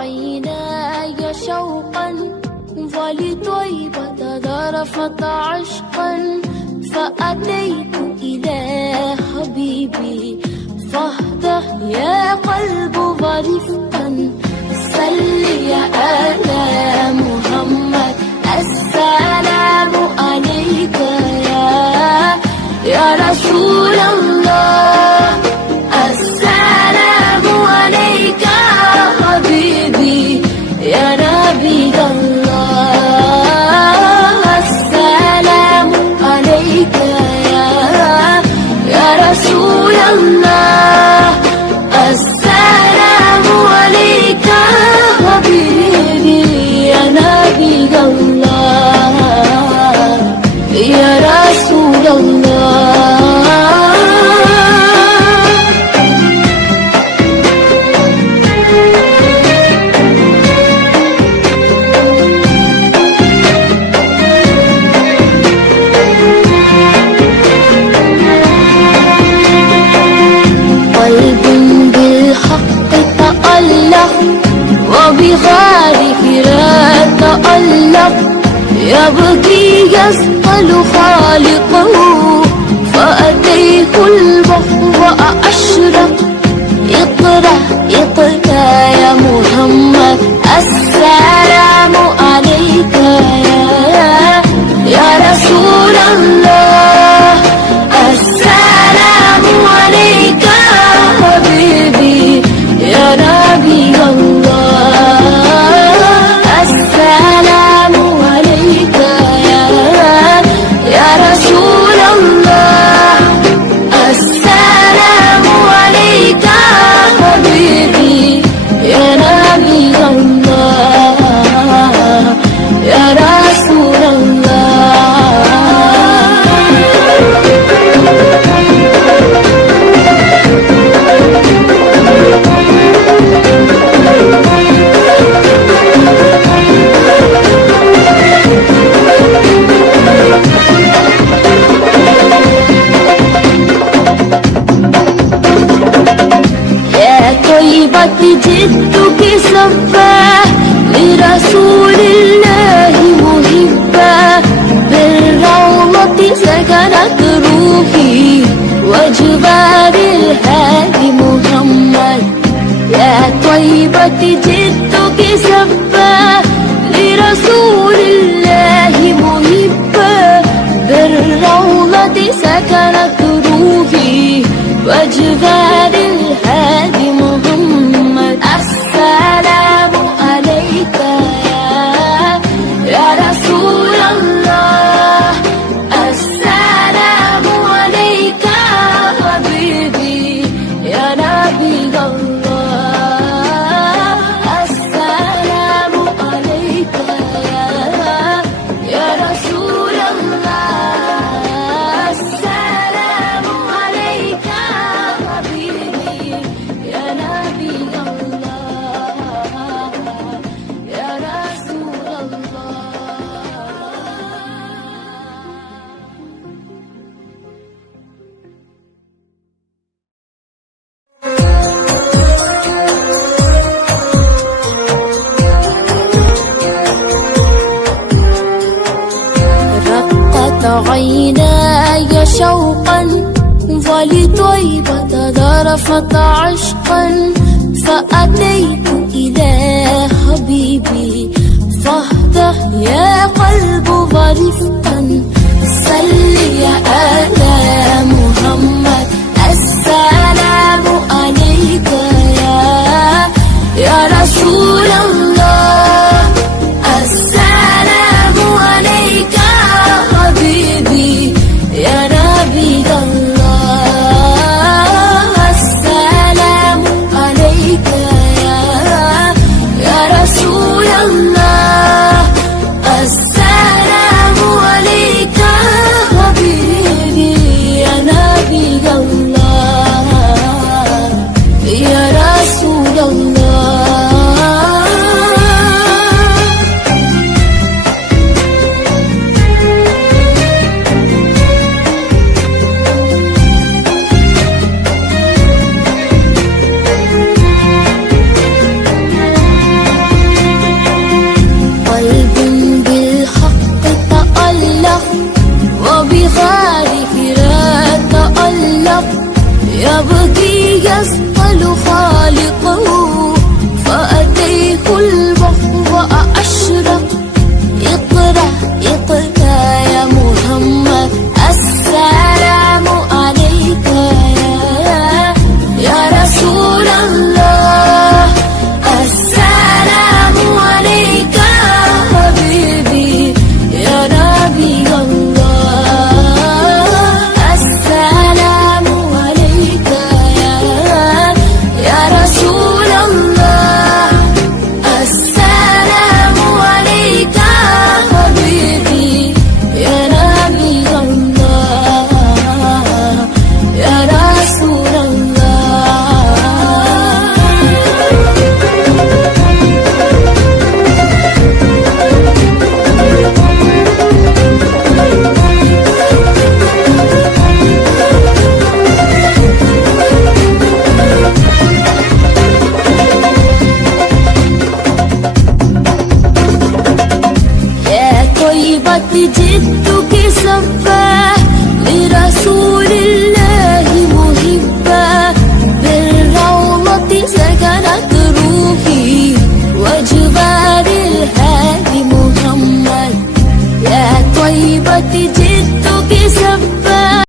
عيناي شوقا ولطيبة ذرفت عشقا فأتيت إلى حبيبي فاهده يا قلب ورفقا صل يا آل محمد السلام عليك يا رسول الله السلام عليك حبيبي يا نبي الله السلام عليك يا رسول الله السلام عليك حبيبي يا نبي الله يا رسول الله وبغاره لا تألق يبكي يسأل خالقه فأتيه البحر وأشرق اقرأ اقرأ يا محمد السلام عليك يا رسول الله السلام عليك حبيبي يا نبي الله السلام عليك يا رسول الله السلام عليك حبيبي يا نبي الله يا رسول جدك سفا لرسول الله محبا بالروضة سكنت روحي وجبال الهادي محمد يا طيبة جدك سفا لرسول الله محبا بالروضة سكنت روحي وجبال الهادي محمد السلام عليك يا رسول الله السلام عليك حبيبي يا نبي الله السلام عليك يا رسول الله السلام عليك حبيبي يا نبي الله يا رسول الله رقت عيناي شوقا ولطيبة ذرفت عشقا فأتيت إلى حبيبي فاهده يا قلب ورفقا صل يا آل محمد السلام عليك يا رسول الله السلام عليك حبيبي يا نبي الله السلام عليك يا رسول الله السلام عليك أبغي يسطا